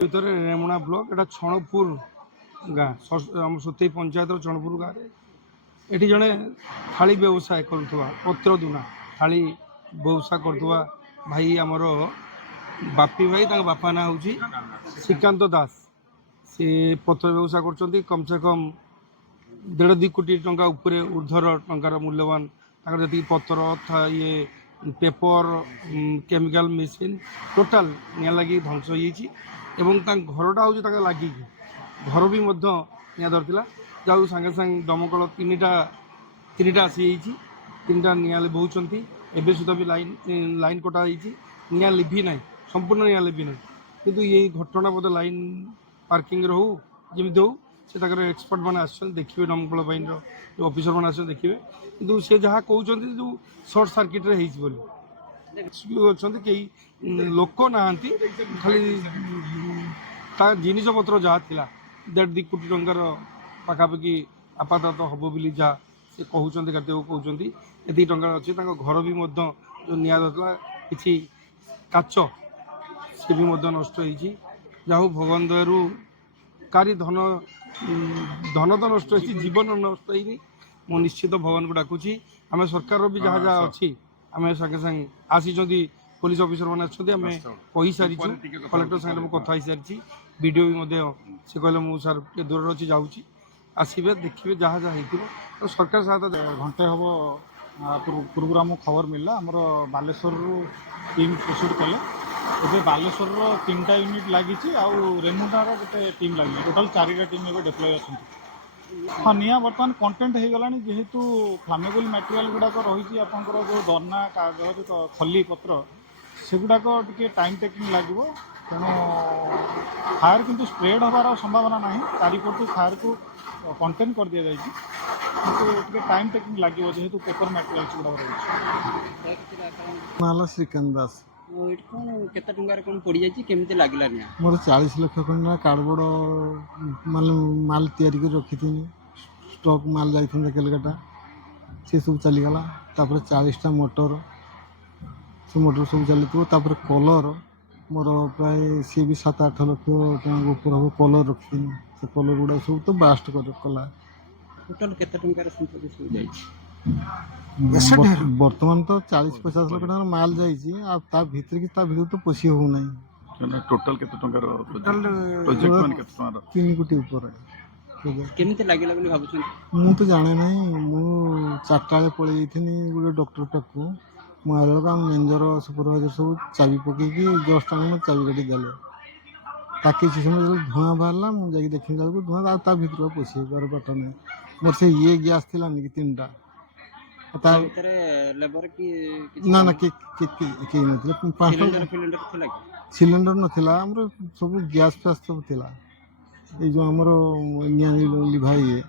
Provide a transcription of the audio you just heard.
ଭିତରେ ରେମୁଣା ବ୍ଲକ ଏଟା ଛଣପୁର ଗାଁ ଆମ ସୁତେଇ ପଞ୍ଚାୟତର ଛଣପୁର ଗାଁରେ ଏଠି ଜଣେ ଥାଳି ବ୍ୟବସାୟ କରୁଥିବା ପତ୍ର ଦୁନା ଥାଳି ବ୍ୟବସାୟ କରୁଥିବା ଭାଇ ଆମର ବାପି ଭାଇ ତାଙ୍କ ବାପା ନାଁ ହେଉଛି ଶ୍ରୀକାନ୍ତ ଦାସ। ସେ ପତ୍ର ବ୍ୟବସାୟ କରୁଛନ୍ତି କମ୍ ସେ କମ୍ 1.5-2 କୋଟି ଟଙ୍କା ଉପରେ ଉର୍ଦ୍ଧ୍ୱର ଟଙ୍କାର ମୂଲ୍ୟବାନ ତାଙ୍କର ଯେତିକି ପତ୍ର ଇଏ ପେପର କେମିକାଲ ମେସିନ୍ ଟୋଟାଲ ନିଆଁ ଲାଗି ଧ୍ୱଂସ ହୋଇଯାଇଛି ଏବଂ ତାଙ୍କ ଘରଟା ହେଉଛି ତାଙ୍କ ଲାଗିକି ଘର ବି ମଧ୍ୟ ନିଆଁ ଧରିଥିଲା ଯାଉ ସାଙ୍ଗେ ସାଙ୍ଗେ ଦମକଳ ତିନିଟା ଆସିଯାଇଛି 3ଟା ନିଆଁ ଲିଭଉଛନ୍ତି ଏବେ ସୁଦ୍ଧା ବି ଲାଇନ୍ କଟା ହେଇଛି ନିଆଁ ଲିଭି ନାହିଁ ସମ୍ପୂର୍ଣ୍ଣ ନିଆଁ ଲିଭି ନାହିଁ କିନ୍ତୁ ଏଇ ଘଟଣା ବୋଧେ ଲାଇନ୍ ପାର୍କିଂରେ ହଉ ଯେମିତି ହଉ ସେ ତାଙ୍କର ଏକ୍ସପର୍ଟ ମାନେ ଆସିଛନ୍ତି ଦେଖିବେ ଦମକଳ ବାହିନୀର ଯେଉଁ ଅଫିସର ମାନେ ଆସିଛନ୍ତି ଦେଖିବେ କିନ୍ତୁ ସେ ଯାହା କହୁଛନ୍ତି ଯେଉଁ ସର୍ଟ ସାର୍କିଟ୍ରେ ହେଇଛି ବୋଲି ଅଛନ୍ତି କେହି ଲୋକ ନାହାନ୍ତି ଖାଲି ତା ଜିନିଷପତ୍ର ଯାହା ଥିଲା 1.5-2 କୋଟି ଟଙ୍କାର ପାଖାପାଖି ଆପାତତଃ ହେବ ବୋଲି ଯାହା ସେ କହୁଛନ୍ତି କାର୍ଯ୍ୟକୁ କହୁଛନ୍ତି ଏତିକି ଟଙ୍କା ଅଛି ତାଙ୍କ ଘର ବି ମଧ୍ୟ ଯେଉଁ ନିଆଁ ଧରିଥିଲା କିଛି କାଚ ସେ ବି ମଧ୍ୟ ନଷ୍ଟ ହେଇଛି ଯାହା ହଉ ଭଗବାନ ଦୟାରୁ କାରି ଧନ ତ ନଷ୍ଟ ହେଇଛି ଜୀବନ ନଷ୍ଟ ହେଇନି ମୁଁ ନିଶ୍ଚିତ ଭଗବାନଙ୍କୁ ଡାକୁଛି ଆମେ ସରକାରର ବି ଯାହା ଯାହା ଅଛି ଆମେ ସାଙ୍ଗେ ସାଙ୍ଗେ ଆସିଛନ୍ତି ପୋଲିସ ଅଫିସର ମାନେ ଆସିଛନ୍ତି ଆମେ କହିସାରିଛୁ କଲେକ୍ଟର ସାଙ୍ଗରେ ମୁଁ କଥା ହେଇସାରିଛି ଭିଡ଼ିଓ ବି ମଧ୍ୟ ସେ କହିଲେ ମୁଁ ସାର୍ ଟିକେ ଦୂରରେ ଅଛି ଯାଉଛି ଆସିବେ ଦେଖିବେ ଯାହା ଯାହା ହେଇଥିବ ସରକାର ସହାୟତା ଘଣ୍ଟେ ହେବ ପୂର୍ବରୁ ଆମକୁ ଖବର ମିଳିଲା ଆମର ବାଲେଶ୍ୱରରୁ ଟିମ୍ ପ୍ରୋସିଡ୍ କଲେ ଏବେ ବାଲେଶ୍ୱରର 3ଟା ୟୁନିଟ୍ ଲାଗିଛି ଆଉ ରେମୁଣାର ଗୋଟେ ଟିମ୍ ଲାଗିଛି ଟୋଟାଲ୍ 4ଟା ଟିମ୍ ଏବେ ଡେପ୍ଲୟ ଅଛନ୍ତି। ହଁ ନିଆଁ ବର୍ତ୍ତମାନ କଣ୍ଟେଣ୍ଟ ହେଇଗଲାଣି ଯେହେତୁ ଫ୍ଲାମେବୁଲ୍ ମ୍ୟାଟେରିଆଲ୍ ଗୁଡ଼ାକ ରହିଛି ଆପଣଙ୍କର ଯେଉଁ ଦନା କାଗଜ ଖଲି ପତ୍ର ସେଗୁଡ଼ାକ ଟିକେ ଟାଇମ୍ ଟେକିଂ ଲାଗିବ ତେଣୁ ଫାୟାର କିନ୍ତୁ ସ୍ପ୍ରେଡ୍ ହେବାର ସମ୍ଭାବନା ନାହିଁ ଚାରିପଟୁ ଫାୟାରକୁ କଣ୍ଟେନ୍ କରିଦିଆଯାଇଛି କିନ୍ତୁ ଟିକେ ଟାଇମ୍ ଟେକିଂ ଲାଗିବ ଯେହେତୁ ପେପର ମ୍ୟାଟେରିଆଲ୍ସ ଗୁଡ଼ାକ ରହିଛି। ହେଲା ଶ୍ରୀକାନ୍ତ ଦାସ। ଏଇଠି କ'ଣ କେତେ ଟଙ୍କାରେ କ'ଣ ପଡ଼ିଯାଇଛି କେମିତି ଲାଗିଲା ନିଆଁ? ମୋର 40 ଲକ୍ଷ ଖଣ୍ଡ କାର୍ଡ଼ବୋର୍ଡ଼ ମାନେ ମାଲ ତିଆରି କରି ରଖିଥିଲି ଷ୍ଟକ୍ ମାଲ ଯାଇଥାନ୍ତା କେଲକାଟା ସେ ସବୁ ଚାଲିଗଲା ତାପରେ 40ଟା ମୋଟର ସେ ମୋଟର ସବୁ ଚାଲିଥିବ ତାପରେ କଲର୍ ମୋର ପ୍ରାୟ ସିଏ ବି 7-8 ଲକ୍ଷ ଟଙ୍କା ଉପରେ ହେବ କଲର୍ ରଖିଥିଲି ସେ କଲର୍ ଗୁଡ଼ା ସବୁ ତ ବାଷ୍ଟ କଲା। ଟୋଟାଲ୍ କେତେ ଟଙ୍କାର ସମ୍ପତ୍ତି ସବୁ ଯାଇଛି? ବର୍ତ୍ତମାନ ତ 40-50 ଲକ୍ଷ ଟଙ୍କାର ମାଲ ଯାଇଛି ଆଉ ତା ଭିତରେ ତ ପଶି ହେଉନାହିଁ। ଟୋଟାଲ୍ କେତେ ଟଙ୍କାର 3 କୋଟି ଉପରେ। କେମିତି ଲାଗିଲା ବୋଲି ଭାବୁଛନ୍ତି? ମୁଁ ତ ଜାଣେ ନାହିଁ ମୁଁ 4ଟା ବେଳେ ପଳେଇ ଯାଇଥିଲି ଗୋଟେ ଡକ୍ଟର ପାଖକୁ ମୁଁ ଆସିଲା ବେଳକୁ ଆମ ମ୍ୟାନେଜର ସୁପରଭାଇଜର ସବୁ ଚାବି ପକେଇକି ଜଷ୍ଟ ଆମକୁ ଚାବି କାଟି ଦେଲେ ତା କିଛି ସମୟ ଯେତେବେଳେ ଧୂଆଁ ବାହାରିଲା ମୁଁ ଯାଇକି ଦେଖିଲା ବେଳକୁ ଧୂଆଁ ଆଉ ତା ଭିତରୁ ପଶିବାର ବାଟ ନାହିଁ ମୋର ସେ ଗ୍ୟାସ୍ ଥିଲାନି କି 3ଟା ତା ଭିତରେ ଲେବର କି ନା କେହି ନଥିଲେ 5ଟା ସିଲିଣ୍ଡର ନଥିଲା ଆମର ସବୁ ଗ୍ୟାସ୍ ଫ୍ୟାସ୍ ସବୁ ଥିଲା ଏଇ ଯେଉଁ ଆମର ନିଆଁ ଲିଭା ଇଏ